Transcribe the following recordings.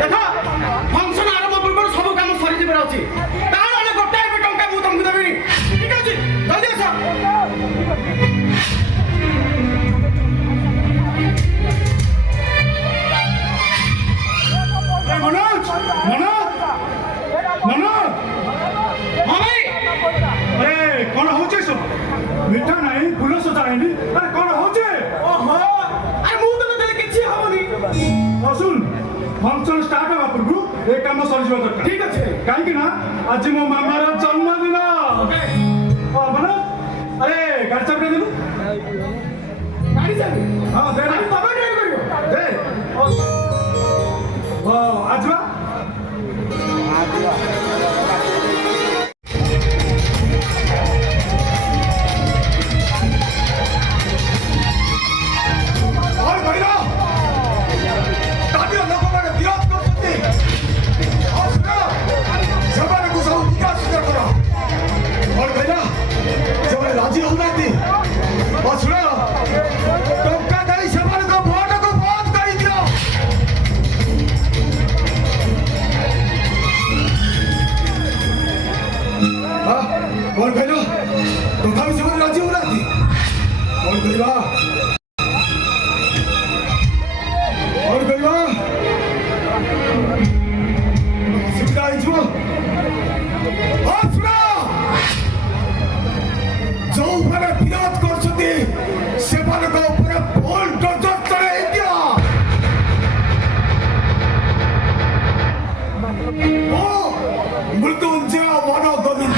देखो फंक्शन आरंभ पूर्व सब काम सरी जीवर अछि ताले गोटाए भी टंका मु तुमको देबी ठीक अछि जल्दी आस मनोज मनोज मनोज हाँ भाई अरे कौन होचे सब मिठा नहीं फूल सजा नहीं अरे कौन होचे ओहो अरे मु तो देले किछि हबनी सुन फंक्शन स्टार्ट होगा पूर्व एक काम सरी जीव दरकार ठीक अछि काहे कि ना आज मो मामार जन्मदिन ओके मनोज अरे गाड़ी चाबी देलु गाड़ी चाबी हां दे अरे तबे ड्राइव करियो दे ओ आजवा और भैया तालियों लोगों ने विरोध कर सकते और सुनो जबान को सब विकास करो और भैया जब राजी होना थी और सुनो टोका दई जबान को वोट को बहुत कर दियो हां और भैया तो हम सब राजी होना थी और भैया और भैया सुविधा इजुआ और सुना जो ऊपर विरोध कर सकते से मान को ऊपर बोल डॉक्टर करे इंडिया ओ मृत्युंजय मानव गोविंद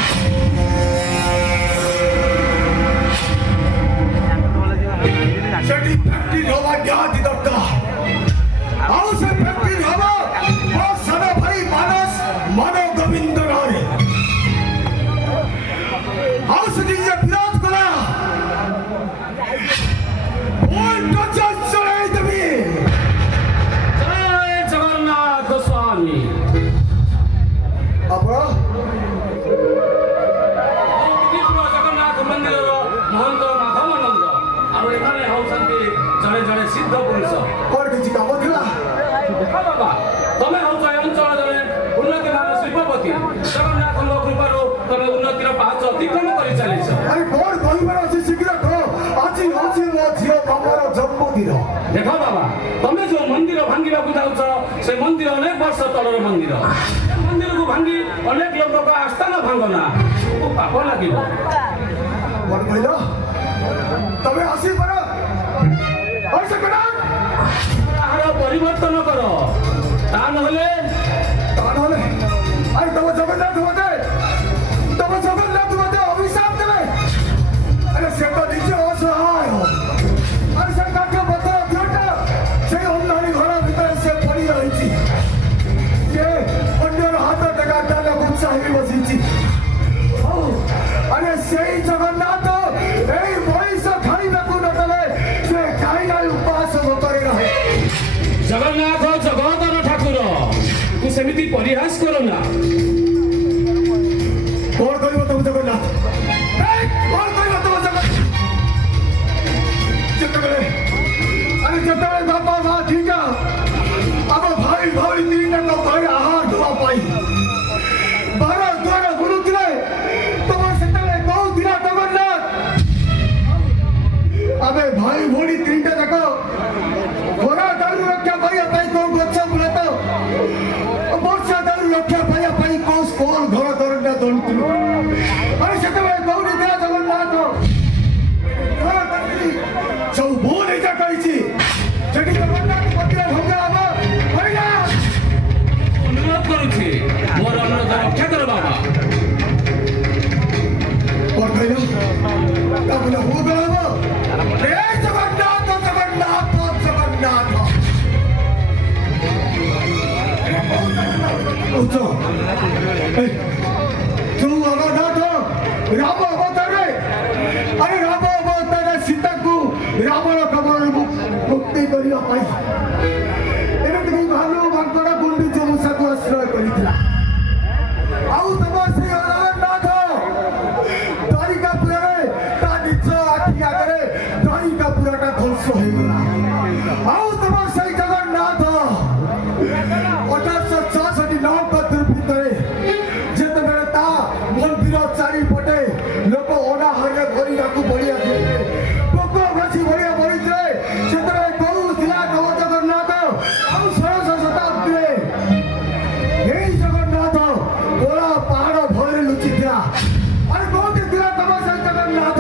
सेठी फैक्ट्री नवा ध्यान दरकार आओ से फैक्ट्री हवा और सदा भाई मानस मानव गोविंद रे आओ से जे विरोध करा बोल तो चले तभी जय जगन्नाथ स्वामी अब जगन्नाथ मंदिर महंत माधवानंद और एखाने होउछन्ति जने जने सिद्ध पुरुष और किछि काम थिला देखा बाबा तमे होउछ ए अंचल जने उन्नतिमान शिल्पपति जगन्नाथ कृपारो तमे उन्नतिर पाँच अतिक्रम करि चलिछ अरे कोन कहिबार अछि शीघ्र कहो आछि आछि मो झियो बाबार जन्मदिन देखा बाबा तमे जो मंदिर भांगिबा बुझाउछ से मंदिर अनेक वर्ष तलर मंदिर मंदिर को भांगी अनेक लोक को आस्था न भांगना को पाप लागिबो और भैया तबे आसी पर और से करा आहार परिवर्तन कर ता नहले अरे तब जगन्नाथ होते अभिशाप देवे अरे से तो निजे असहाय हो अरे से काके बतर दियोटा से अन्नानी घर भीतर से पड़ी रहिछि जे अन्यर हाथ टेका डाला गुच्छा ही बसिछि अरे सेई जगन्नाथ एई मनीष खाइबाकू नतले से खाइना उपास करे रहे जगन्नाथ जगतन ठाकुर तू सेमिति परिहास करो ना कौन करिब तुम जगन्नाथ कौन करिब तुम जगन्नाथ जतबेले अरे जतबेले बापा माँ ठीक है अब भाई भाई तीन को भाई आहार दुआ पाई बारह द्वारा गुरु दिले तुम सेतबेले कौ दिला जगन्नाथ अबे भाई भोड़ी तीन जाको घोड़ा दारू रक्षा पाई पाई को गच्छ बुलातो वर्षा दारू रक्षा पाई पाई कोस कोन घर दरना दंतु अरे सेतबेले गौरी दिला जगन्नाथ घर दंतु सब बोल जा कहिछि सेठी जगन्नाथ मंदिर भंगा आबा होइना अनुरोध करूछि मोर अनुरोध रक्षा कर बाबा और भैया तब न हो गया रे जगन्नाथ जगन्नाथ जगन्नाथ उठो तू जगन्नाथ राम अवतार अरे राम अवतार सीता को रावण कमल मुक्ति करिया पाई एमती भालू मांकड़ गुंडीच मूषा को आश्रय करिथिला आउ तब से जगन्नाथ द्वारिका पुरे ता निज आखि आगे द्वारिका पुराटा ध्वंस हो गला आउ तब से जगन्नाथ 1866 ଭିତରେ ଯେତେବେଳେ ତା ମନ୍ଦିର ଚାରିପଟେ ଲୋକ ଅନାହାରରେ ଭରିବାକୁ ବଢିଆ ଥିଲେ, ପୋକ ଘଷି ଭଳିଆ ବଢିଥିଲେ, ସେତେବେଳେ କହୁଥିଲା ନବ ଜଗନ୍ନାଥ ଆଉ 16ଶ ଶତାବ୍ଦୀରେ ଏଇ ଜଗନ୍ନାଥ ଗୋଳା ପାହାଡ଼ ଭୟରେ ଲୁଚିଥିଲା। ଆରେ କୋଉଠି ଥିଲା ତମ ସେଇ ଜଗନ୍ନାଥ?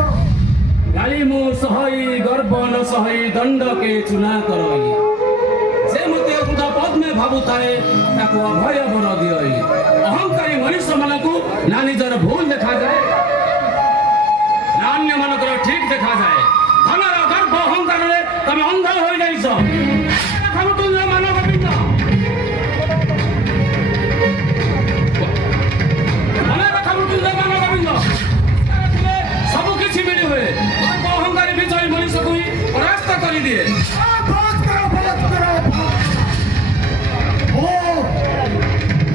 ଗାଳି ମୁଁ ସହଇ ଗର୍ବ ନ ସହଇ ଦଣ୍ଡ କେ ଚୁନା କରଇ, ସେ ମୋତେ ଅକୁତ ପଦ୍ମେ ଭାବୁଥାଏ ତାକୁ ଅଭୟ ବର ଦିଅଇ। ଅହଙ୍କାରୀ ମଣିଷ ମାନଙ୍କୁ ନା ନିଜର ଭୁଲ ଦେଖାଯାଏ ନା ଅନ୍ୟମାନଙ୍କର ଠିକ ଦେଖାଯାଏ। ଧନର ଗର୍ବ ଅହଙ୍କାରରେ ତମେ ଅନ୍ଧ ହୋଇଯାଇଛ। ଭାବୁଥିଲ ମାନବ ପିଣ୍ଡ ସବୁ କିଛି ମିଳି ହୁଏ, ଅହଙ୍କାରୀ ବିଜୟୀ ମଣିଷକୁ ହିଁ ପରାସ୍ତ କରିଦିଏ।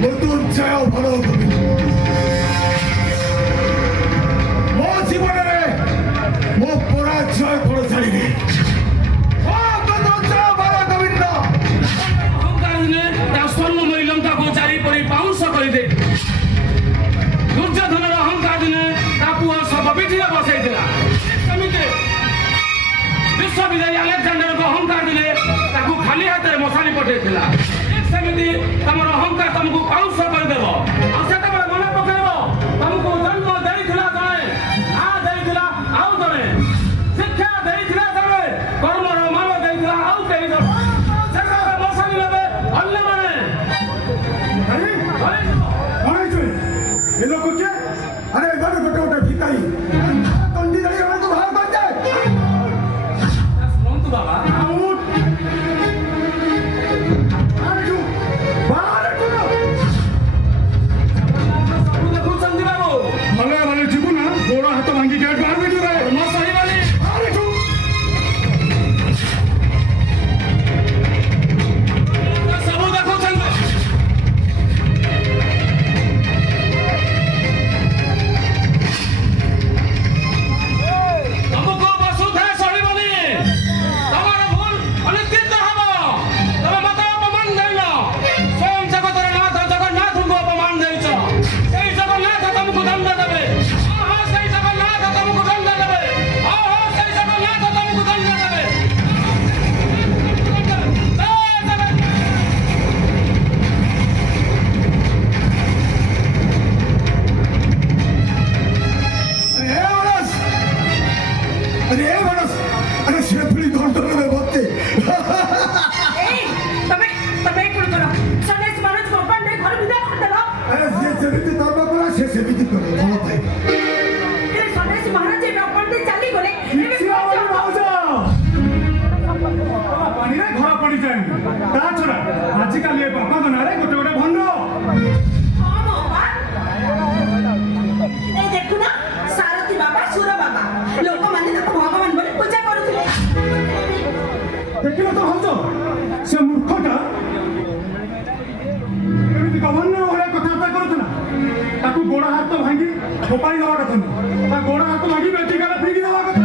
ମୃତ୍ୟୁଞ୍ଜୟ ଭଲ କବି, ମୋ ଜୀବନରେ ମୋ ପରାଜୟ କଣ ଜାଣିନି। ଅହଙ୍କାର ଦିନେ ତା ସ୍ୱର୍ଣ୍ଣମୟୀ ଲଙ୍କାକୁ ଚାରିପରି ପାଉଁଶ କରିଦେ। ଦୁର୍ଯ୍ୟୋଧନର ଅହଙ୍କାର ଦିନେ ତା ପୁଅ ଶବ ପିଠିରେ ବସେଇଥିଲା। ସେମିତି ବିଶ୍ୱବିଜୟୀ ଆଲେକ୍ସାଣ୍ଡରଙ୍କ ଅହଙ୍କାର ଦିନେ ତାକୁ ଖାଲି ହାତରେ ମଶାଣି ପଠେଇଥିଲା। ସେମିତି ତମର ଅହଙ୍କାର ତମକୁ ପାଉଁଶ କରିଦେବ। ଆଉ ସେତେବେଳେ ମନେ ପକେଇବ ତମକୁ ଜନ୍ମ ଦେଇଥିଲା ଜଣେ, ନା ଦେଇଥିଲା ଆଉ ଜଣେ, ଶିକ୍ଷା ଦେଇଥିଲା ଜଣେ, କର୍ମର ମାନ ଦେଇଥିଲା ଆଉ କେହି ଜଣେ। ସେତେବେଳେ ମଶାଣି ନେବେ ଅନ୍ୟମାନେ। ଏ ଲୋକ କିଏ? ଆରେ ଏମାନେ ଗୋଟେ ଭିକାରୀ ତଣ୍ଡି ଧରି ଏମାନଙ୍କୁ ବାହାର କରିଦେ। ଶୁଣନ୍ତୁ ବାବା, ସବୁ ଦେଖୁଛନ୍ତି ବାବୁ। ଭଲେ ଭଲେ ଯିବୁ ନା, ଗୋଡ଼ ହାତ ଭାଙ୍ଗି ଗେଟ୍ ବାହାର କରିଯିବେ। ନ ସହିବନି। ସବୁ ଦେଖୁଛନ୍ତି। ତମକୁ ବସୁଧା ସହିବନି। ତମର ଭୁଲ ଅନିଶ୍ଚିତ ହବ। ତମେ ମତେ ଅପମାନ ଦେଇନ, ସ୍ୱୟଂ ଜଗତର ନାଥ ଜଗନ୍ନାଥଙ୍କୁ ଅପମାନ ଦେଇଛ। ସେଇ ଜଗନ୍ନାଥ ତମକୁ ଦଣ୍ଡ ଦେବେ। ସେଇ ଜଗନ୍ନାଥ ତମକୁ ଦଣ୍ଡ ଦେବେ। ସେଇ ଜଗନ୍ନାଥ ତମକୁ ଦଣ୍ଡ ଦେବେ। अरे शेफली दंड में बत्ते તમે કોણ કરો સનેશ માનસ કોપન ને ઘર વિદા કરતલો अरे जे जेमिति धर्म करा से सेमिति करे भल भाई એ સનેશ મહારાજ જે કોપન થી ચાલી ગલે ପାଣିରେ ଘର ପଡ଼ିଯାଏ। ତା ଛଡ଼ା ଆଜିକାଲି ଏ ବାପାଙ୍କ ନାଁରେ ଗୋଟେ ଗୋଟେ ଭଣ୍ଡ। ହଁ ବାବା ଏ ଦେଖୁ ନା ସାରଥୀ ବାବା ସୁର ବାବା ଲୋକମାନେ ତାକୁ ଭଗବାନ ବୋଲି ପୂଜା କରୁଥିଲେ। ଦେଖିଲ ତ ଭାଉଜ, ସେ ମୂର୍ଖଟା ଏମିତି ଗଭର୍ଣ୍ଣର ଭଳିଆ କଥାବାର୍ତ୍ତା କରୁଥିଲା। ତାକୁ ଗୋଡ଼ ହାତ ଭାଙ୍ଗି ଫୋପାଡ଼ି ଦେବା କଥା ନୁହଁ, ତା ଗୋଡ଼ ହାତ ଭାଙ୍ଗି ମେଡ଼ିକାଲ ଫିଙ୍ଗି ଦେବା କଥା।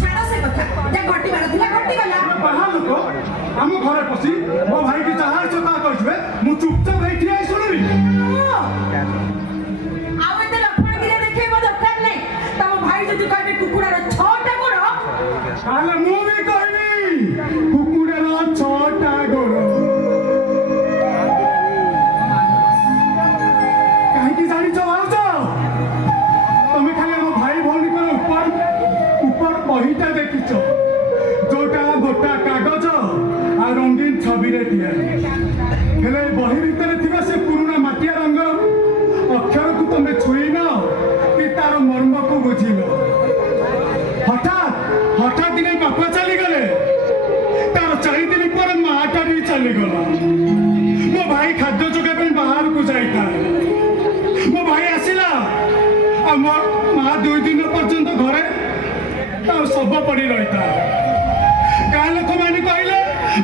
ଛାଡ଼ ସେ କଥା, ଯେ ଘଟିବାର ଥିଲା ଘଟିଗଲା। ବାହାର ଲୋକ ଆମ ଘରେ ପଶି ମୋ ଭାଇକି ଯାହା ଇଚ୍ଛା ତାହା କହିଥିବେ, ମୁଁ ଚୁପଚାପ ହେଇ ଠିଆ ହେଇ ଶୁଣିବି। ଆଉ ଏତେ ଲକ୍ଷ୍ମଣଗିରି ଦେଖେଇବା ଦରକାର ନାହିଁ। ତମ ଭାଇ ଯଦି କହିବେ କୁକୁଡ଼ାର 6ଟା ଗୋଡ଼, ତାହେଲେ ମୁଁ ବି କହିବି କୁକୁଡ଼ାର 6ଟା ଗୋଡ଼। କାହିଁକି ଜାଣିଛ ଭାଉଜ? ତମେ ଖାଲି ଆମ ଭାଇ ଭଉଣୀଙ୍କର ଉପର ବହିଟା ଦେଖିଛ, ଯୋଉଟା ଗୋଟା କାଗଜ ଆଉ ରଙ୍ଗୀନ ଛବିରେ ତିଆରି। ହେଲେ ବହି ଭିତରେ ଥିବା ସେ ପୁରୁଣା ମାଟିଆ ରଙ୍ଗର ଅକ୍ଷରକୁ ତମେ ଛୁଇଁନ କି ତାର ମର୍ମକୁ ବୁଝିନ। ହଠାତ୍ ଦିନେ ବାପା ଚାଲିଗଲେ, ତାର 4 ଦିନ ପରେ ମାଆଟା ବି ଚାଲିଗଲା। ମୋ ଭାଇ ଖାଦ୍ୟ ଯୋଗାଇବା ପାଇଁ ବାହାରକୁ ଯାଇଥାଏ। ମୋ ଭାଇ ଆସିଲା ଆଉ ମୋ ମା 2 ଦିନ ପର୍ଯ୍ୟନ୍ତ ଘରେ ତାର ଶବ ପଡ଼ି ରହିଥାଏ। ଗାଁ ଲୋକମାନେ କହିଲେ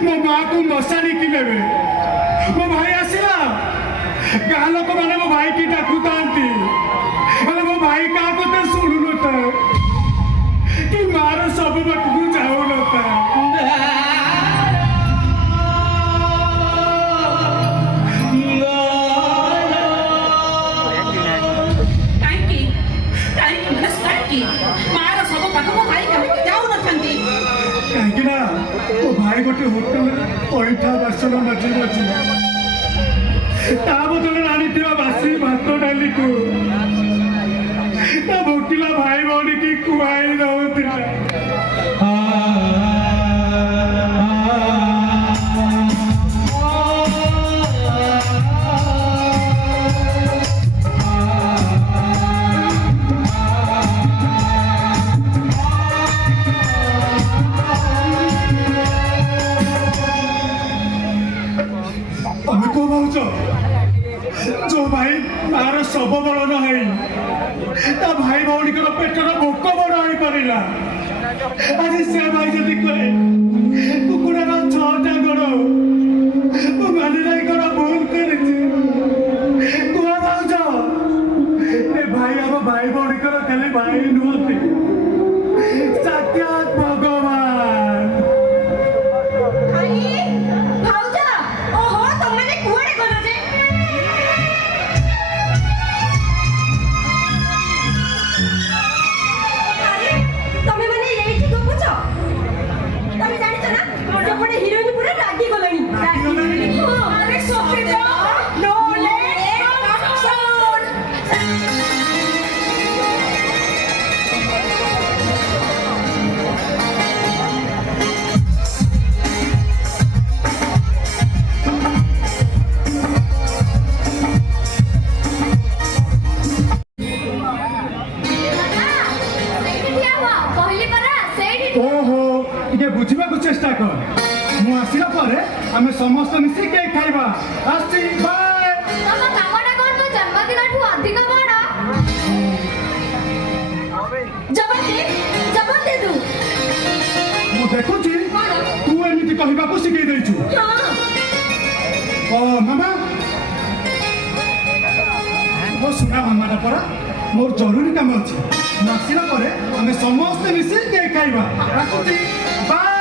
ମୋ ମାଆକୁ ମଶାଣିକି ନେବେ। ମୋ ଭାଇ ଆସିଲା, ଗାଁ ଲୋକମାନେ ମୋ ଭାଇକି ଡାକୁଥାନ୍ତି, ହେଲେ ମୋ ଭାଇ କାହା କଥା ଶୁଣୁନଥାଏ କି ମାର ସବୁ ପାଖକୁ ଯାଉନଥାଏ। ଭାଇ ଗୋଟେ ହୋଟେଲରେ ପଇଠା ବାସନ ମାଜି ମାଜି ତା ବଦଳରେ ଆଣିଥିବା ବାସି ଭାତ ଡାଲିକୁ ତା ଭୋକିଲା ଭାଇ ଭଉଣୀକି ଖୁଆଇ ଦଉଥିଲା। ତମେ କଣ ଭାବୁଛ ଯୋଉ ଭାଇ ତାର ଶବ ବଳ ନ ହେଇ ତା ଭାଇ ଭଉଣୀଙ୍କର ପେଟର ଭୋକ ବଡ ହେଇପାରିଲା, ଆଜି ସେ ଭାଇ ଯଦି କହେ କୁକୁଡ଼ାର 6ଟା ଗୋଡ଼ ମୁଁ ମାନି ନାହିଁ କଣ ଭୁଲ କରିଛି, କୁହ ଭାଉଜ ଏ ଭାଇ ଆମ ଭାଇ ଭଉଣୀଙ୍କର ଖାଲି ଭାଇ ନୁହନ୍ତି, ସାକ୍ଷାତ ଭଗବାନ। ଭାଇ ଭାଉଜ ଓହୋ ତମେ କୁଆଡେ ଗଲ ଯେ? ଆରେ ତମେ ମାନେ ଏଇଠି ଗପୁଛ? ତମେ ଜାଣିଛ ନା ସେପଟେ ହିରୋଇନ ପୁରା ରାଗି ଗଲେଣି। ହଁ, ଆରେ ସତରେ ତ नो लेट अक्सर ଓହୋ ଟିକେ ବୁଝିବାକୁ ଚେଷ୍ଟା କର, ମୁଁ ଆସିଲା ପରେ ଆମେ ସମସ୍ତେ ମିଶି କେକ୍ ଖାଇବା। ଆସିଛି, ବାଏ। ମୁଁ ଦେଖୁଛି ତୁ ଏମିତି କହିବାକୁ ଶିଖେଇ ଦେଇଛୁ। ଓ ମାମା ମୋ ସୁନା ମାମାଟା ପରା, ମୋର ଜରୁରୀ କାମ ଅଛି, ମୁଁ ଆସିଲା ପରେ ଆମେ ସମସ୍ତେ ମିଶି କେକ୍ ଖାଇବା। ଆସୁଛି, ବାଏ।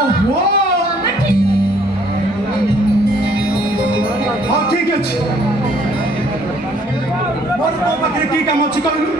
ଓହୋ ହଁ ଠିକ ଅଛି, ମୋର ତୋ ପାଖରେ କି କାମ ଅଛି କହିଲୁ?